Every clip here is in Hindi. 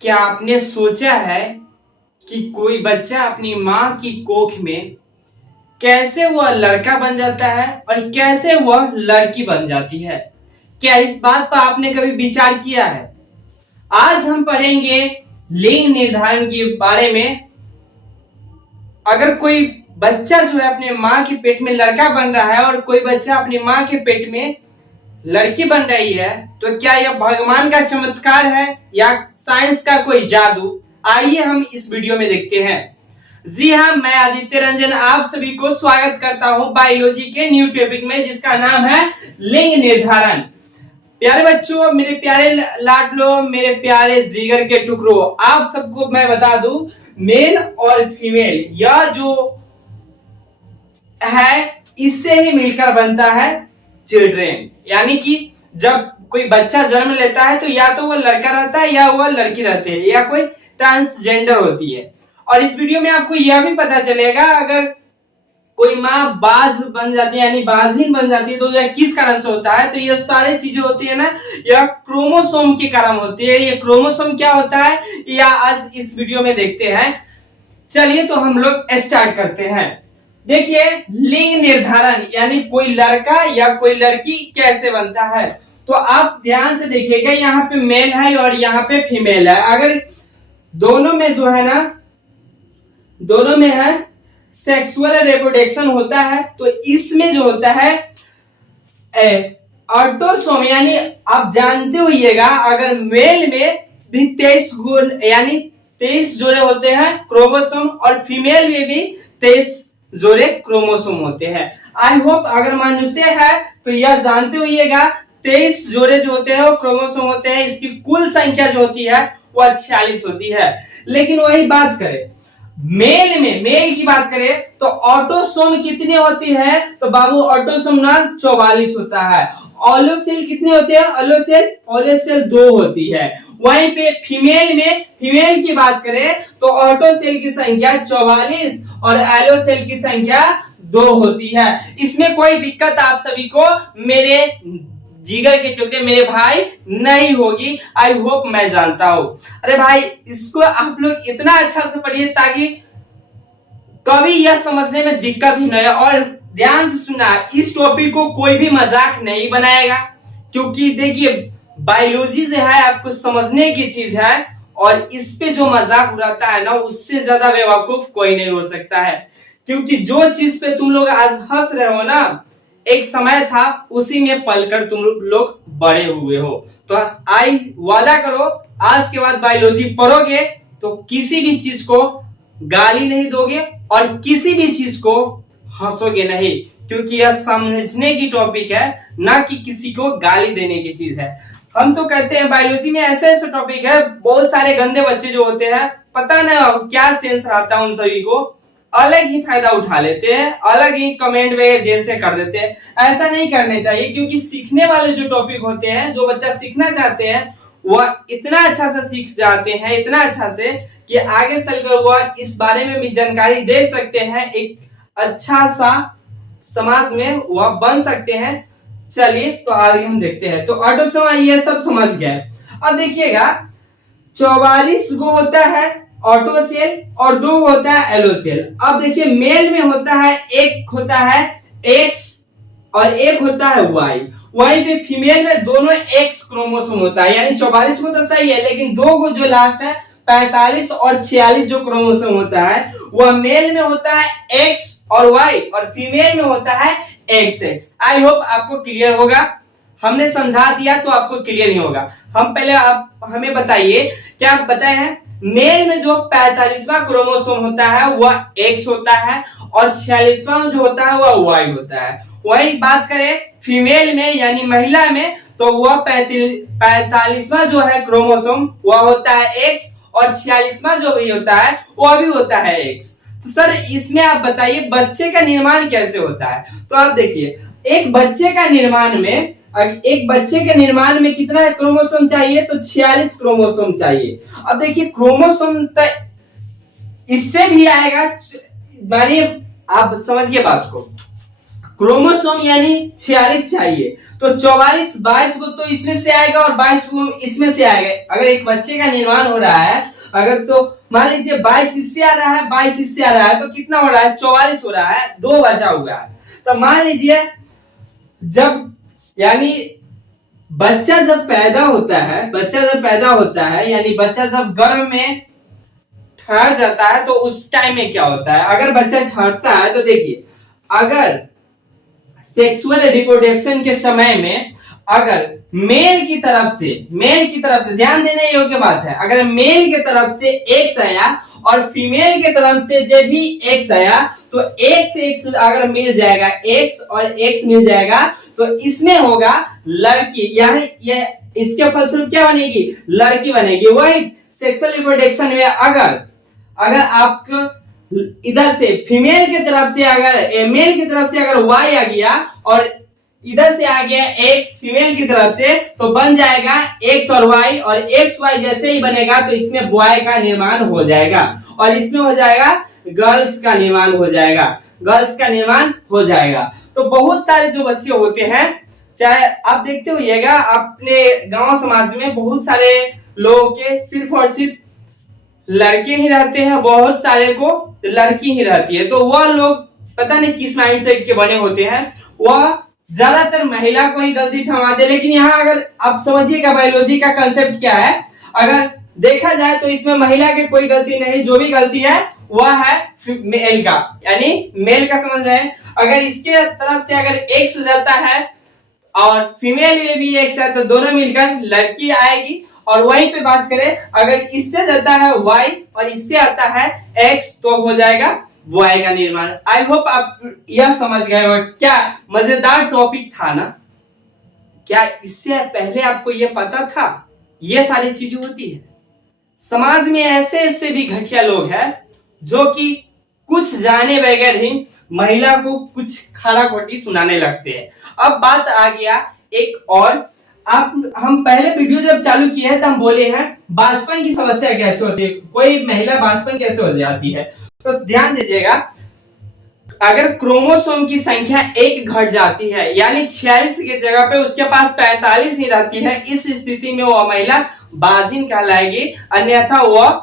क्या आपने सोचा है कि कोई बच्चा अपनी माँ की कोख में कैसे वह लड़का बन जाता है और कैसे वह लड़की बन जाती है? क्या इस बात पर आपने कभी विचार किया है? आज हम पढ़ेंगे लिंग निर्धारण के बारे में। अगर कोई बच्चा जो है अपने माँ के पेट में लड़का बन रहा है और कोई बच्चा अपनी माँ के पेट में लड़की बन रही है, तो क्या यह भगवान का चमत्कार है या साइंस का कोई जादू? आइए हम इस वीडियो में देखते हैं। जी हाँ, मैं आदित्य रंजन आप सभी को स्वागत करता हूं बायोलॉजी के न्यू टॉपिक में, जिसका नाम है लिंग निर्धारण। प्यारे बच्चों, मेरे प्यारे लाडलो, मेरे प्यारे जिगर के टुकड़ों, आप सबको मैं बता दूं, मेल और फीमेल यह जो है इससे ही मिलकर बनता है चिल्ड्रेन। यानी कि जब कोई बच्चा जन्म लेता है तो या तो वह लड़का रहता है या वह लड़की रहती है या कोई ट्रांसजेंडर होती है। और इस वीडियो में आपको यह भी पता चलेगा, अगर कोई माँ बाज बन जाती है यानी बाजिन बन जाती है तो यह किस कारण से होता है। तो ये सारी चीजें होती है ना, यह क्रोमोसोम के कारण होती है। ये क्रोमोसोम क्या होता है या आज इस वीडियो में देखते हैं। चलिए तो हम लोग स्टार्ट करते हैं। देखिए, लिंग निर्धारण यानी कोई लड़का या कोई लड़की कैसे बनता है। तो आप ध्यान से देखिएगा, यहाँ पे मेल है और यहाँ पे फीमेल है। अगर दोनों में जो है ना, दोनों में है सेक्सुअल रिप्रोडक्शन होता है, तो इसमें जो होता है ऑटोसोम, यानी आप जानते होइएगा, अगर मेल में भी 23 गुण यानी 23 जोड़े होते हैं क्रोमोसोम और फीमेल में भी 23 जोड़े क्रोमोसोम होते हैं। आई होप अगर मनुष्य है तो यह जानते होइएगा, 23 जोड़े जो होते हैं वो क्रोमोसोम होते हैं। इसकी कुल संख्या जो होती है वह 46 होती है। लेकिन वही बात करें मेल में, मेल की बात करें तो ऑटोसोम कितनी होती है, तो बाबू ऑटोसोम ना 44 होता है। ऑलोसेल कितने होते हैं, ऑलोसेल 2 होती है। वहीं पे फीमेल में, फीमेल की बात करें तो ऑटोसेल की संख्या 44 और एलोसेल की संख्या 2 होती है। इसमें कोई दिक्कत आप सभी को, मेरे जिगर के टुकड़े मेरे भाई, नहीं होगी। आई होप, मैं जानता हूं। अरे भाई, इसको आप लोग इतना अच्छा से पढ़िए ताकि कभी यह समझने में दिक्कत ही नहीं है। और ध्यान से सुनना, इस टॉपिक को कोई भी मजाक नहीं बनाएगा, क्योंकि देखिए बायोलॉजी जो है आपको समझने की चीज है और इस पे जो मजाक उड़ाता है ना, उससे ज्यादा बेवकूफ कोई नहीं हो सकता है। क्योंकि जो चीज पे तुम लोग आज हंस रहे हो ना, एक समय था उसी में पलकर तुम लोग बड़े हुए हो। तो आई वादा करो, आज के बाद बायोलॉजी पढ़ोगे तो किसी भी चीज को गाली नहीं दोगे और किसी भी चीज को हंसोगे नहीं, क्योंकि यह समझने की टॉपिक है, ना कि किसी को गाली देने की चीज है। हम तो कहते हैं बायोलॉजी में ऐसे ऐसे टॉपिक है, बहुत सारे गंदे बच्चे जो होते हैं, पता ना क्या सेंस आता है उन सभी को, अलग ही फायदा उठा लेते हैं, अलग ही कमेंट में जैसे कर देते हैं। ऐसा नहीं करने चाहिए, क्योंकि सीखने वाले जो टॉपिक होते हैं, जो बच्चा सीखना चाहते हैं वह इतना अच्छा से सीख जाते हैं, इतना अच्छा से कि आगे चलकर वह इस बारे में भी जानकारी दे सकते हैं, एक अच्छा सा समाज में वह बन सकते हैं। चलिए तो आगे हम देखते हैं। तो ऑटोसोम ये सब समझ गए। अब देखिएगा, 44 गो होता है ऑटोसेल और 2 होता है एलोसेल। अब देखिए, मेल में होता है, एक होता है एक्स और एक होता है वाई। वहीं पे फीमेल में दोनों एक्स क्रोमोसोम होता है, यानी 44 को तो सही है, लेकिन 2 को जो लास्ट है 45 और 46 जो क्रोमोसोम होता है वह मेल में होता है एक्स और वाई और फीमेल में होता है एक्स एक्स। आई होप आपको क्लियर होगा। हमने समझा दिया तो आपको क्लियर नहीं होगा। हम पहले आप हमें बताइए, क्या आप बताए हैं मेल में जो 45वां क्रोमोसोम होता है वह एक्स होता है और 46वां जो होता है वह वाई होता है। वही बात करें फीमेल में यानी महिला में, तो वह 45वां जो है क्रोमोसोम वह होता है एक्स और 46वां जो भी होता है वह भी होता है एक्स। तो सर इसमें आप बताइए बच्चे का निर्माण कैसे होता है। तो आप देखिए, एक बच्चे के निर्माण में कितना क्रोमोसोम चाहिए, तो 46 क्रोमोसोम चाहिए। अब देखिए क्रोमोसोम इससे भी आएगा, मानिए आप समझिए बात को, क्रोमोसोम यानी 46 चाहिए, तो 44 22 को तो इसमें से आएगा और 22 को इसमें से आएगा। अगर एक बच्चे का निर्माण हो रहा है, अगर तो मान लीजिए 22 इससे आ रहा है, 22 इससे आ रहा है, तो कितना हो रहा है? 44 हो रहा है, 2 बचा हुआ है। तो मान लीजिए जब यानी बच्चा जब पैदा होता है यानी बच्चा जब गर्भ में ठहर जाता है, तो उस टाइम में क्या होता है? अगर बच्चा ठहरता है तो देखिए, अगर सेक्सुअल रिप्रोडक्शन के समय में अगर मेल की तरफ से ध्यान देने योग्य बात है, अगर मेल की तरफ से एक्स आया और फीमेल की तरफ से जब भी एक्स आया, तो एक्स एक्स अगर मिल जाएगा, एक्स और एक्स मिल जाएगा, तो इसमें होगा लड़की, यानी ये इसके फलस्वरूप क्या बनेगी? लड़की बनेगी। वही सेक्सुअल रिप्रोडक्शन में अगर आपको इधर से फीमेल की तरफ से अगर मेल की तरफ से अगर वाई आ गया और इधर से आ गया एक्स फीमेल की तरफ से, तो बन जाएगा एक्स और वाई, और एक्स वाई जैसे ही बनेगा तो इसमें बॉय का निर्माण हो जाएगा और इसमें हो जाएगा गर्ल्स का निर्माण हो जाएगा। तो बहुत सारे जो बच्चे होते हैं, चाहे आप देखते होइएगा अपने गांव समाज में बहुत सारे लोगों के सिर्फ और सिर्फ लड़के ही रहते हैं, बहुत सारे को लड़की ही रहती है। तो वह लोग पता नहीं किस माइंडसेट के बने होते हैं, वह ज्यादातर महिला को ही गलती ठहराते। लेकिन यहाँ अगर आप समझिएगा बायोलॉजी का कंसेप्ट क्या है, अगर देखा जाए तो इसमें महिला की कोई गलती नहीं, जो भी गलती है वह है मेल का, यानी मेल का। समझ रहे हैं? अगर इसके तरफ से अगर एक्स जाता है और फीमेल में भी एक्स है, तो दोनों मिलकर लड़की आएगी। और वहीं पे बात करें, अगर इससे जाता है y और इससे आता है x, तो हो जाएगा y का निर्माण। आई होप आप यह समझ गए हो। क्या मजेदार टॉपिक था ना? क्या इससे पहले आपको यह पता था? ये सारी चीजें होती है समाज में। ऐसे भी घटिया लोग हैं जो कि कुछ जाने बगैर ही महिला को कुछ खरा खोटी सुनाने लगते हैं। अब बात आ गया एक और, हम पहले वीडियो जब चालू किए हैं तो हम बोले हैं बांझपन की समस्या कैसे होती है, कोई महिला बांझपन कैसे हो जाती है। तो ध्यान दीजिएगा, अगर क्रोमोसोम की संख्या 1 घट जाती है, यानी 46 की जगह पे उसके पास 45 ही रहती है, इस स्थिति में वह महिला बाजिन कहलाएगी, अन्यथा वह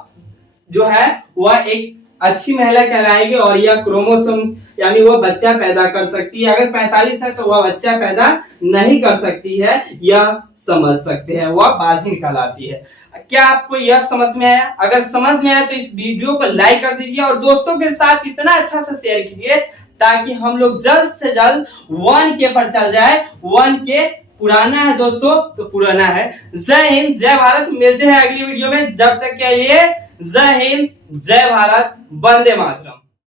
जो है वह एक अच्छी महिला कहलाएगी और यह क्रोमोसोम यानी वह बच्चा पैदा कर सकती है। अगर 45 है तो वह बच्चा पैदा नहीं कर सकती है, यह समझ सकते हैं, वह बाजिन कहलाती है। क्या आपको यह समझ में आया? अगर समझ में आया तो इस वीडियो को लाइक कर दीजिए और दोस्तों के साथ इतना अच्छा से शेयर कीजिए ताकि हम लोग जल्द से जल्द 1K पर चल जाए। 1K पुराना है दोस्तों, तो पुराना है। जय हिंद, जय भारत। मिलते हैं अगली वीडियो में, जब तक के लिए जय हिंद, जय भारत, वंदे मातरम।